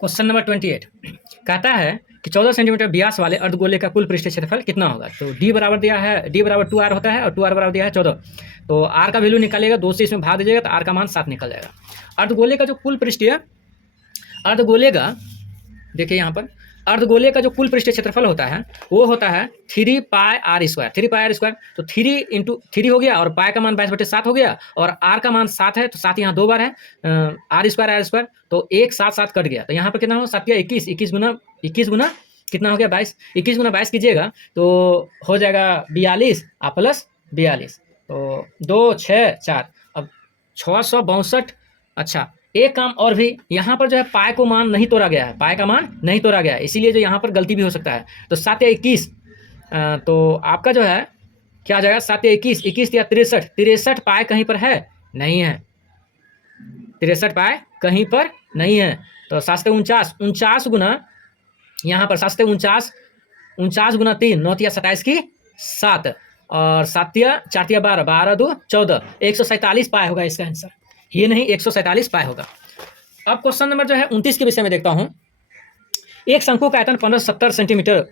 Question number 28 कहता है कि 14 सेंटीमीटर व्यास वाले अर्धगोले का कुल पृष्ठीय क्षेत्रफल कितना होगा। तो डी बराबर दिया है, डी बराबर 2r होता है और 2r बराबर दिया है 14। तो r का वैल्यू निकालेगा, 2 से इसमें भाग दीजिएगा तो r का मान 7 निकल जाएगा। अर्धगोले का जो कुल पृष्ठीय अर्धगोले का देखिए यहाँ पर अर्धगोले का जो कुल पृष्ठीय क्षेत्रफल होता है वो होता है 3 pi R square, 3 pi R square. तो 3 इंटू 3 हो गया और पाई का मान 22/7 हो गया और आर का मान 7 है, तो 7 यहाँ 2 बार है, आर स्क्वायर तो 1 7 7 कट गया। तो यहाँ पर कितना हो 7 या 21, 21 गुना कितना हो गया 22, 21 गुना 22 कीजिएगा तो हो जाएगा 42 प्लस 42, तो 2 6 4, अब 662। अच्छा एक काम और भी, यहाँ पर जो है पाई को मान नहीं तोड़ा गया है, पाई का मान नहीं तोड़ा गया है, इसीलिए जो यहाँ पर गलती भी हो सकता है। तो 7 या 21, तो आपका जो है क्या आ जाएगा 7 या 21, 21 या 63, 63 पाई कहीं पर है नहीं है, 63 पाई कहीं पर नहीं है। तो 7 से 49, 49 गुना यहाँ पर 7 से 49, 49 गुना 3, 9 या 27 की 7 और 7 या 4 या 12, 12 2 14, 147 पाई होगा इसका आंसर, ये नहीं 147 पाई होगा। अब क्वेश्चन नंबर जो है 29 के विषय में देखता हूँ। एक शंकु का आयतन 1570 सेंटीमीटर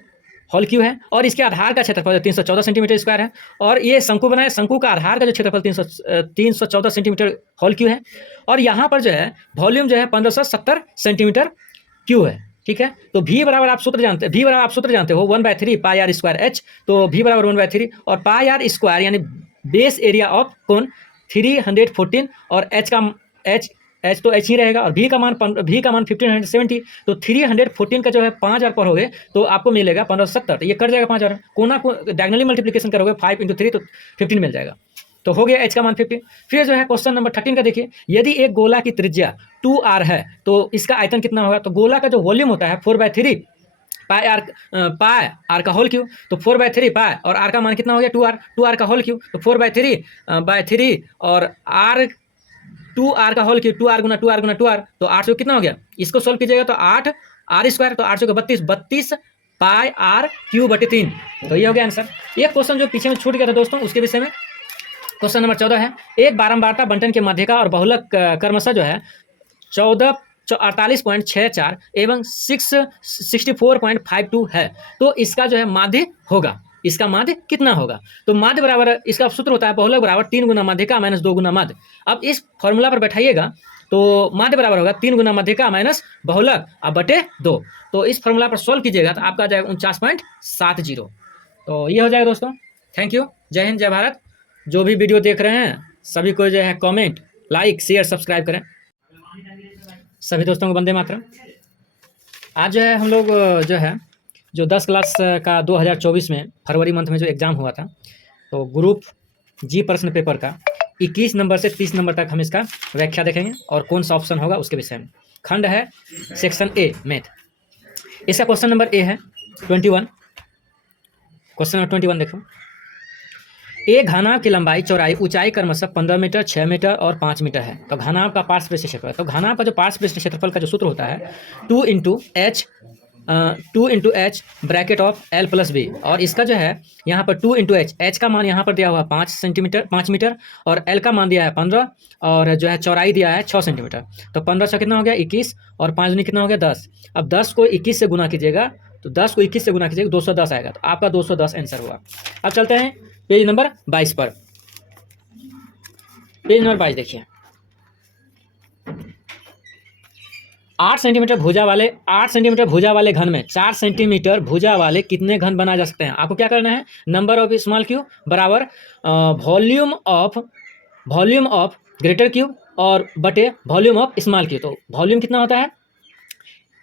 होल क्यू है और इसके आधार का क्षेत्रफल 314 सेंटीमीटर स्क्वायर है और ये शंकु बनाए, शंकु का आधार का जो क्षेत्रफल 314 सेंटीमीटर होल क्यू है और यहाँ पर जो है वॉल्यूम जो है 1570 सेंटीमीटर क्यू है। ठीक है, तो v बराबर आप सूत्र जानते हैं, v बराबर आप सूत्र जानते हो 1/3 पाई आर स्क्वायर एच। तो v बराबर 1/3 और पाई आर स्क्वायर यानी बेस एरिया ऑफ कोन 314 और h का h तो h ही रहेगा और v का मान 1570। तो 314 का जो है 5000 पर हो गए तो आपको मिलेगा 1570, तो ये कट जाएगा 5000, कोना को डायगोनली मल्टीप्लिकेशन करोगे 5 × 3 तो 15 मिल जाएगा, तो हो गया h का मान 50। फिर जो है क्वेश्चन नंबर 13 का देखिए, यदि एक गोला की त्रिज्या 2r है तो इसका आयतन कितना होगा। तो गोला का जो वॉल्यूम होता है 4/3 पाई आर का होल क्यू, तो 4/3 पाई और आर का मान कितना हो गया 2r का होल क्यू, तो 4/3 और आर 2r का होल क्यू, 2r गुना 2r तो 800 कितना हो गया, इसको सोल्व कीजिएगा तो 8 आर स्क्वायर, तो 800 का 32 पाई आर क्यू बटे 3, तो ये हो गया आंसर। एक क्वेश्चन जो पीछे में छूट गया था दोस्तों उसके विषय में, क्वेश्चन नंबर 14 है, एक बारंबारता बंटन के माध्यिका और बहुलक क्रमशः जो है 48.64 एवं 64.52 है, तो इसका जो है माध्य होगा, इसका माध्य कितना होगा। तो माध्य बराबर इसका सूत्र होता है बहुलक बराबर 3 गुना माध्यिका माइनस 2 गुना माध्य। अब इस फॉर्मूला पर बैठाइएगा तो माध्य बराबर होगा 3 गुना माध्यिका माइनस बहुलक अब बटे 2। तो इस फॉर्मूला पर सॉल्व कीजिएगा तो आपका आ जाएगा 49.70। तो ये हो जाएगा दोस्तों। थैंक यू, जय हिंद, जय भारत। जो भी वीडियो देख रहे हैं सभी को जो है कमेंट, लाइक, शेयर, सब्सक्राइब करें। सभी दोस्तों को वंदे मातरम। आज जो है हम लोग जो 10 क्लास का 2024 में फरवरी मंथ में जो एग्ज़ाम हुआ था, तो ग्रुप जी प्रश्न पेपर का 21 नंबर से 30 नंबर तक हम इसका व्याख्या देखेंगे और कौन सा ऑप्शन होगा उसके विषय में। खंड है सेक्शन ए मैथ, इसका क्वेश्चन नंबर ए है 21। क्वेश्चन नंबर 21 देखो, एक घनाभ की लंबाई चौड़ाई ऊंचाई क्रमशः 15 मीटर, 6 मीटर और 5 मीटर है। तो घनाभ का पार्श्व पृष्ठीय क्षेत्रफल, तो घनाभ का जो पार्श्व पृष्ठीय क्षेत्रफल का जो सूत्र होता है 2 × h bracket of l + b, और इसका जो है यहाँ पर 2 × h का मान यहाँ पर दिया हुआ 5 मीटर और l का मान दिया है 15 और जो है चौड़ाई दिया है 6 सेंटीमीटर। तो 15 से कितना हो गया 21 और 5 दूनी कितना हो गया 10। अब 10 को 21 से गुना कीजिएगा तो 10 को 21 से गुना कीजिएगा 210 आएगा, तो आपका 210 आंसर हुआ। अब चलते हैं पेज नंबर 22 पर। पेज नंबर 22 देखिए, 8 सेंटीमीटर भुजा वाले घन में 4 सेंटीमीटर भुजा वाले कितने घन बनाए जा सकते हैं। आपको क्या करना है, नंबर ऑफ स्मॉल क्यूब बराबर वॉल्यूम ऑफ ग्रेटर क्यूब और बटे वॉल्यूम ऑफ स्मॉल क्यूब। तो वॉल्यूम कितना होता है,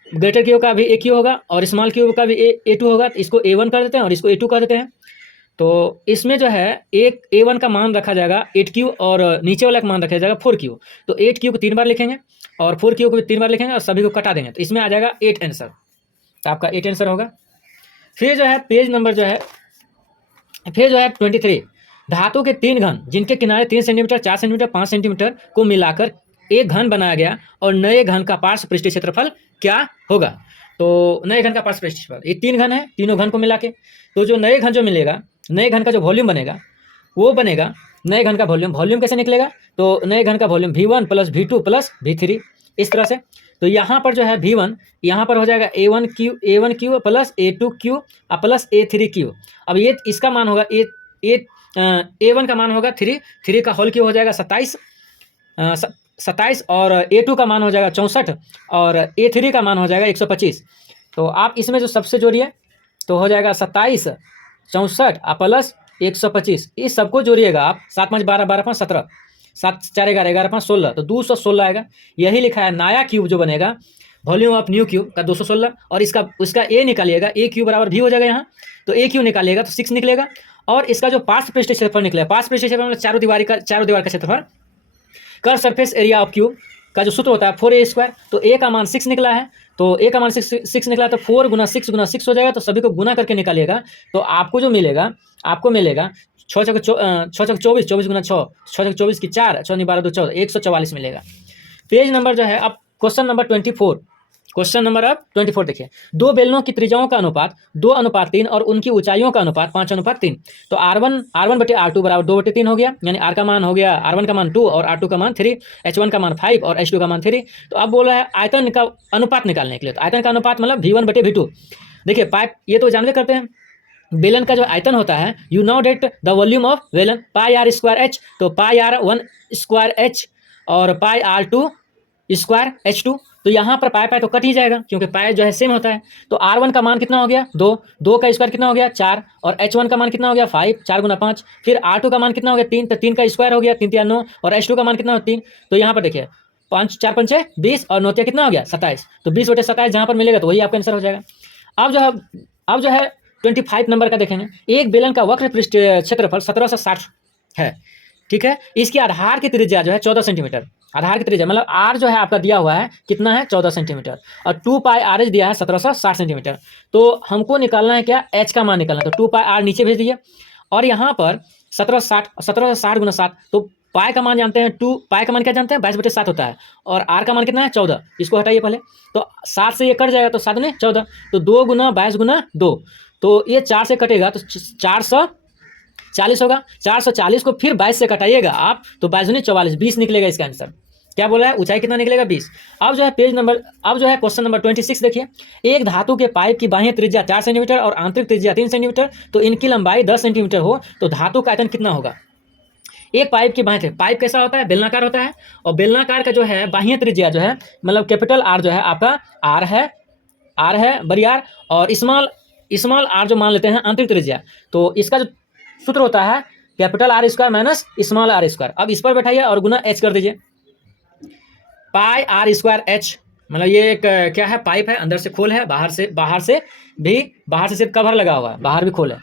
ग्रेटर क्यूब का भी ए क्यू होगा और स्मॉल क्यूब का भी A2 होगा, तो इसको A1 कर देते हैं और इसको A2 कर देते हैं। तो इसमें जो है एक A1 का मान रखा जाएगा 8Q और नीचे वाला का मान रखा जाएगा 4Q। तो 8Q को 3 बार लिखेंगे और 4Q को भी 3 बार लिखेंगे और सभी को कटा देंगे, तो इसमें आ जाएगा 8 आंसर। तो आपका 8 आंसर होगा। फिर जो है पेज नंबर जो है 23, धातु के 3 घन जिनके किनारे 3 सेंटीमीटर, 4 सेंटीमीटर, 5 सेंटीमीटर को मिलाकर एक घन बनाया गया और नए घन का पार्श्व पृष्ठीय क्षेत्रफल क्या होगा। तो नए घन का पार्श्व पृष्ठीय क्षेत्रफल, ये 3 घन है, तीनों घन को मिला के, तो जो नए घन जो मिलेगा, नए घन का जो वॉल्यूम बनेगा वो बनेगा नए घन का वॉल्यूम कैसे निकलेगा, तो नए घन का वॉल्यूम V1 + V2 + V3 इस तरह से। तो यहाँ पर जो है V1 यहाँ पर हो जाएगा A1Q plus A2Q plus A3Q। अब ये इसका मान होगा A1 का मान होगा 3 का होल क्यूब हो जाएगा 27 और A2 का मान हो जाएगा 64 और A3 का मान हो जाएगा 125। तो आप इसमें जो सबसे जोड़िए तो हो जाएगा 27 64 प्लस 125। इस सबको जोड़िएगा आप, 7 5 12 12 5 17 7 4 11 11 5 16 तो 216 आएगा। यही लिखा है नया क्यूब जो बनेगा वॉल्यूम ऑफ न्यू क्यूब का 216। और उसका ए निकालिएगा, ए क्यू बराबर भी हो जाएगा यहाँ, तो ए क्यू निकालिएगा तो 6 निकलेगा। और इसका जो पार्श्व पृष्ठ क्षेत्रफल निकलेगा, पार्श्व पृष्ठ क्षेत्रफल मतलब चारों दीवार का क्षेत्रफल, curve surface area of cube का जो सूत्र होता है 4a²। तो ए का मान 6 निकला है, तो ए का मान 6 निकला तो 4 गुना 6 हो जाएगा। तो सभी को गुना करके निकालिएगा तो आपको जो मिलेगा, आपको मिलेगा 6 चौक 24, 24 गुना 6, 6 चौक 24 की 4, 6 12 2 14, 144 मिलेगा। पेज नंबर जो है अब क्वेश्चन नंबर 24, क्वेश्चन नंबर अब 24 देखिए। दो बेलनों की त्रिज्याओं का अनुपात 2:3 और उनकी ऊंचाइयों का अनुपात 5:3। तो R1 बटे R2 बराबर 2/3 हो गया, यानी R का मान हो गया, R1 का मान 2 और R2 का मान 3, H1 का मान 5 और H2 का मान 3। तो अब बोल रहा है आयतन का अनुपात निकालने के लिए। तो आयतन का अनुपात मतलब V1 बटे V2। देखिए पाइप ये तो जानते करते हैं, बेलन का जो आयतन होता है, you know that the volume of बेलन πr²h। तो πr1²h और πr2²h2। तो यहाँ पर पाई तो कट ही जाएगा क्योंकि पाई जो है सेम होता है। तो R1 का मान कितना हो गया 2, 2 का स्क्वायर कितना हो गया 4 और H1 का मान कितना हो गया 5, 4 गुना 5। फिर R2 का मान कितना हो गया 3, तो 3 का स्क्वायर हो गया 3 3 9 और H2 का मान कितना हो 3। तो यहाँ पर देखिए 5 4 5 20 और 9 कितना हो गया 27। तो 20/27 जहाँ पर मिलेगा तो वही आपका आंसर हो जाएगा। अब जो है 25 नंबर का देखेंगे। एक बेलन का वक्र पृष्ठ क्षेत्रफल 1760 है, ठीक है। इसकी आधार की त्रिज्या जो है 14 सेंटीमीटर, आधार की त्रिज्या मतलब आर जो है आपका दिया हुआ है कितना है 14 सेंटीमीटर और 2πr दिया है 1760 सेंटीमीटर। तो हमको निकालना है क्या, एच का मान निकालना है। तो 2πr नीचे भेज दीजिए और यहाँ पर 1760 गुना 7। तो पाई का मान जानते हैं, पाई का मान क्या जानते हैं 22/7 होता है और आर का मान कितना है 14। इसको हटाइए पहले, तो 7 से ये कट जाएगा तो 7 ने 14, तो 2 गुना 22 गुना 2। तो ये 4 से कटेगा तो 440 होगा। 440 को फिर 22 से कटाइएगा आप तो 22 दूनी 44, 20 निकलेगा इसका आंसर। क्या बोल रहा है, ऊंचाई कितना निकलेगा 20। अब जो है क्वेश्चन नंबर 26 देखिए। एक धातु के पाइप की बाह्य त्रिज्या 4 सेंटीमीटर और आंतरिक त्रिज्या 3 सेंटीमीटर, तो इनकी लंबाई 10 सेंटीमीटर हो तो धातु का आयतन कितना होगा। एक पाइप की बाह्य, पाइप कैसा होता है बेलनाकार होता है और बेलनाकार का जो है बाह्य त्रिज्या जो है मतलब कैपिटल आर जो है आपका आर है बड़ी आर और स्मॉल आर जो मान लेते हैं आंतरिक त्रिज्या। तो इसका जो सूत्र होता है capital R² minus small r²। अब इस पर बैठाइए और गुना h कर दीजिए। πr²h मतलब ये एक क्या है, पाइप है, अंदर से खोल है, बाहर से सिर्फ कवर लगा हुआ है, बाहर भी खोल है।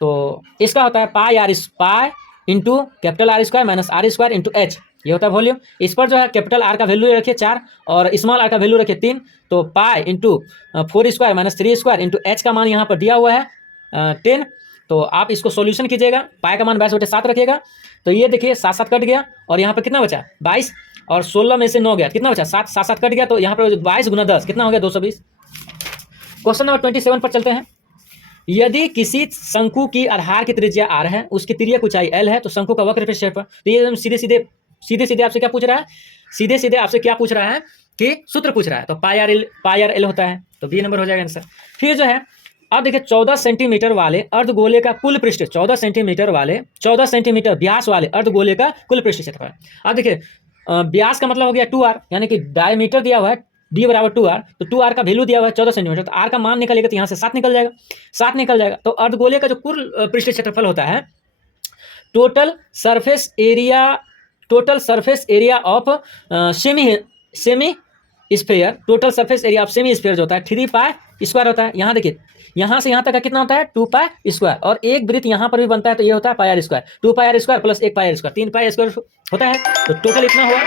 तो इसका होता है pi into capital R² minus r² into h, ये होता है वॉल्यूम। इस पर जो है कैपिटल R का वैल्यू रखिए 4 और स्मॉल r का वैल्यू रखिए 3। तो pi into 4² minus 3² into h का मान यहाँ पर दिया हुआ है 10। तो आप इसको सॉल्यूशन कीजिएगा, पाई का मान 22/7 रखिएगा। तो ये देखिए 7 7 कट गया और यहाँ पर कितना बचा 22 और 16 में से 9 गया, कितना बचा 7 7 कट गया। तो यहाँ पर 22 गुना 10 कितना हो गया 220। क्वेश्चन नंबर 27 पर चलते हैं। यदि किसी शंकु की आधार की त्रिज्या r है, उसकी तिर्यक ऊंचाई l है, तो शंकु का वक्र क्षेत्रफल। तो ये सीधे आपसे क्या पूछ रहा है, सीधे आपसे क्या पूछ रहा है कि सूत्र पूछ रहा है। तो पाई आर एल होता है, तो बी नंबर हो जाएगा आंसर। फिर जो है अब देखिए 14 सेंटीमीटर वाले अर्धगोले का कुल पृष्ठ, 14 सेंटीमीटर व्यास वाले अर्धगोले का कुल पृष्ठ क्षेत्रफल। अब देखिए व्यास का मतलब हो गया 2r, यानी कि डायमीटर दिया हुआ है d बराबर 2r, तो 2r का वैल्यू दिया हुआ है 14 सेंटीमीटर, तो r का मान निकलेगा तो यहाँ से 7 निकल जाएगा। तो अर्धगोले का जो कुल पृष्ठ क्षेत्रफल होता है total surface area of semi sphere, total surface area of semi sphere जो होता है 3π² होता है। यहाँ देखिए यहाँ से यहाँ तक का कितना होता है 2π² और एक वृत्त यहाँ पर भी बनता है तो ये होता है πr², 2πr² plus 1πr², 3πr² होता है। तो टोटल इतना हुआ